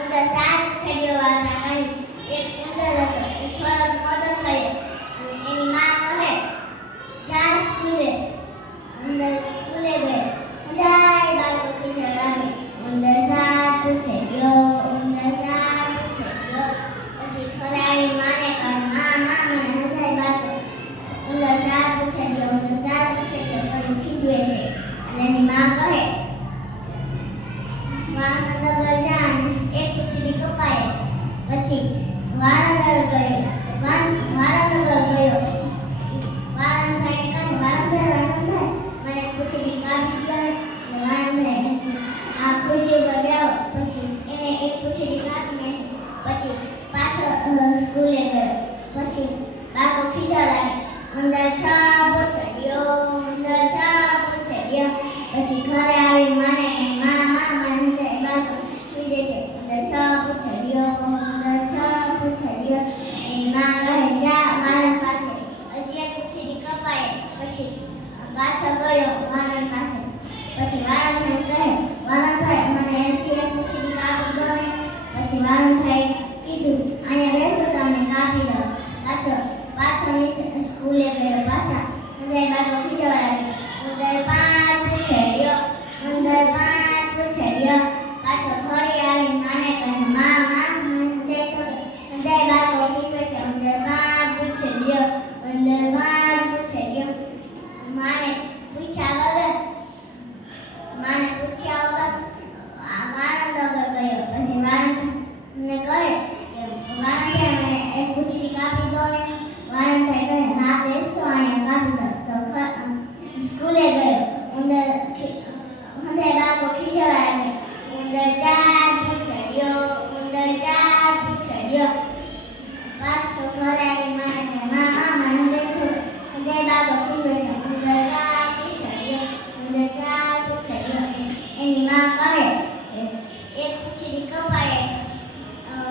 ઉંદર સાત છડીઓ વાળતા કહે એક ઉંદર હતો એ થોડો મોટો થયો અને એની માં કહે જા સ્કૂલે. ઉંદર સ્કૂલે ગયો. બધાય બાળકો ખીજવા લાગે. ઉંદર સાત પૂછડ્યો ઉંદર સાત પૂછડ્યો. પછી ખરાવી માને કહે માં મને બધાય બાળકો ઉંદર સાત પૂછડ્યો પણ ખીજવે છે. અને એની માં કહે વાનર જા એક પૂછડી કપાય. પછી વાનર ગયો. પછી વાનરભાઈને કહે વાનરભાઈ મને પૂછડી કાપી દો ને. વાનરભાઈ આ ખુરશી પર બેહો. પછી એને એક પૂછડી કાપીને પછી પાછો સ્કૂલે ગયો. પછી બાળકો ખીજવા લાગે. ઉંદર છ પૂછડ્યો ઉંદર છ પૂછડ્યો. પછી ઘરે આવી માને મને બાળકો ખીજે છે. ઉંદર છ પૂછડ્યો ઉંદર છ પૂછડ્યો. એની માં કહે જા વાનર પાસે હજી એક પૂછડી કપાય. પછી પાછો ગયો વાનર પાસે. પછી વાનરભાઈ કહે વાનરભાઈ મને હજી એક પૂછડી કાપી દો ને. પછી વાનરભાઈ કીધું અહીંયા બેસો તમને કાપી દો. પાછો સ્કૂલે ગયો. પાછા બધા બાળકો ખીજવા લાગે. ઉંદર પાંચ પૂછડ્યો ઉંદર પાંચ પૂછડ્યો. પાછો ફરી આવી માને કહે મને બધા બાળકો ખીજવે છે. ઉંદર પાંચ પૂછડ્યો ઉંદર પાંચ પૂછડ્યો. માને પૂછ્યા વગર વાનર ગયો. પછી વાનરને કહે કે વાનરભાઈ મને એક પૂછડી કાપી દો ને. વાનરભાઈ કહે હા બેસો અહીંયા કાપી દો. તો સ્કૂલે ગયો. ઉંદર બાળકો ખીજવા લાગે. ઉંદર ચાર પૂછડ્યો ઉંદર ચાર પૂછડ્યો. પાછો ઘરે આવી માને કહે મને ઉંદર બાળકો ખીજવે છે. ઉંદર ચાર પૂછડ્યો ઉંદર ચાર પૂછડ્યો. એની માં કહે કે એક પૂછડી કપાય.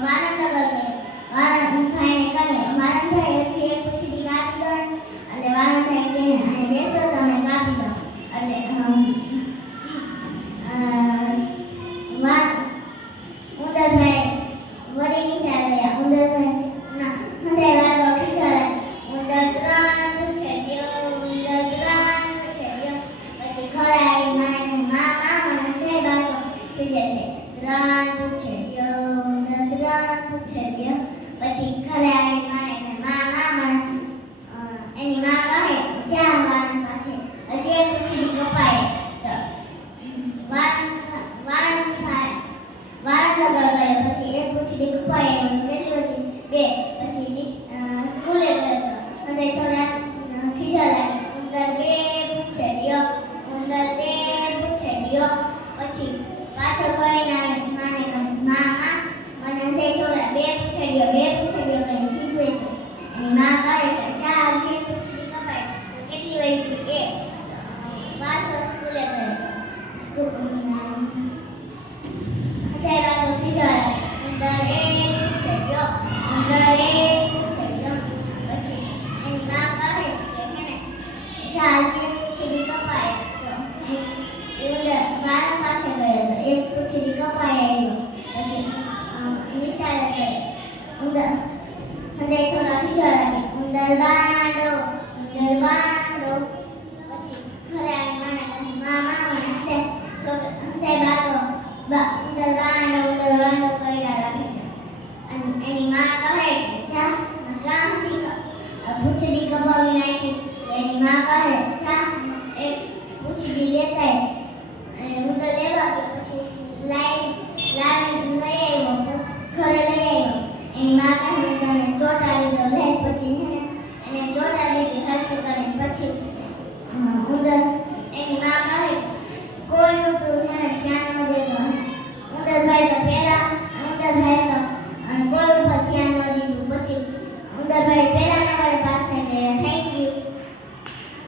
વાનર ગયો. વાનરભાઈને કહે વાનરભાઈ હજી એક પૂછડી કાપી દો. અને વાનરભાઈ કહે અહીં બેસો તમે કાપી દો. એટલે ઉંદરભાઈ વળી નિશાળ ગયા. ઉંદરભાઈ બાળકો ખીજવા લાગે. ઉંદર ત્રણ પૂછડ્યો ઉંદર ત્રણ પૂછડ્યો. પછી ઘરે આવી માને કહે મને બાળકો ખીજે છે. ત્રણ પૂછડ્યો ઉંદર ત્રણ પૂછડ્યો. પછી ઘરે આવી માને કહે એની માં કહે જા વાનર પાસે હજી એક પૂછડી કપાય. તો વાનર ગયો. પછી એક પૂછડી કપાય કેટલી હતી બે. પછી સ્કૂલે ગયો તો અને છોરા ખીજવા લાગે. ઉંદર બે પૂછડ્યો ઉંદર બે પૂછડ્યો. પછી પાછો કહીને માને કહે મને છોરા બે પૂછડ્યો કઈ ખીજવે છે. એની માં કહે કે જા હજી પૂછડી કપાય. તો કેટલી વહી હતી એક. પાછો સ્કૂલે ગયો. બધા બાળકો ખીજવા લાગે. ઉંદર એક પૂછડ્યો ઉંદર એક પૂછડ્યો. પછી એની માં કહે કે જા હજી પૂછડી કપાય. તો એ ઉંદર વાનર પાસે ગયો તો એક પૂછડી કપાય આવ્યો. પછી નિશાળે ગયો. ઉંદર છોકરા ખીજવા લાગે. ઉંદર બાંડો. પછી ઘરે આવી માને કહે મને બાળકો ઉંદર બાંડો કર્યા લાગે છે. અને એની માં કહે જા ગામથી પૂછડી કપાવી નાખી. એની માં કહે જા એક પૂછડી લેતા ઉંદર લેવા ગયો. પછી લઈ આવ્યો. પછી ઘરે લઈ આવ્યો. એની માં કહે તને ચોટાડી દો લે. પછી એને ચોટાડી હરખી કરીને પછી ઉંદર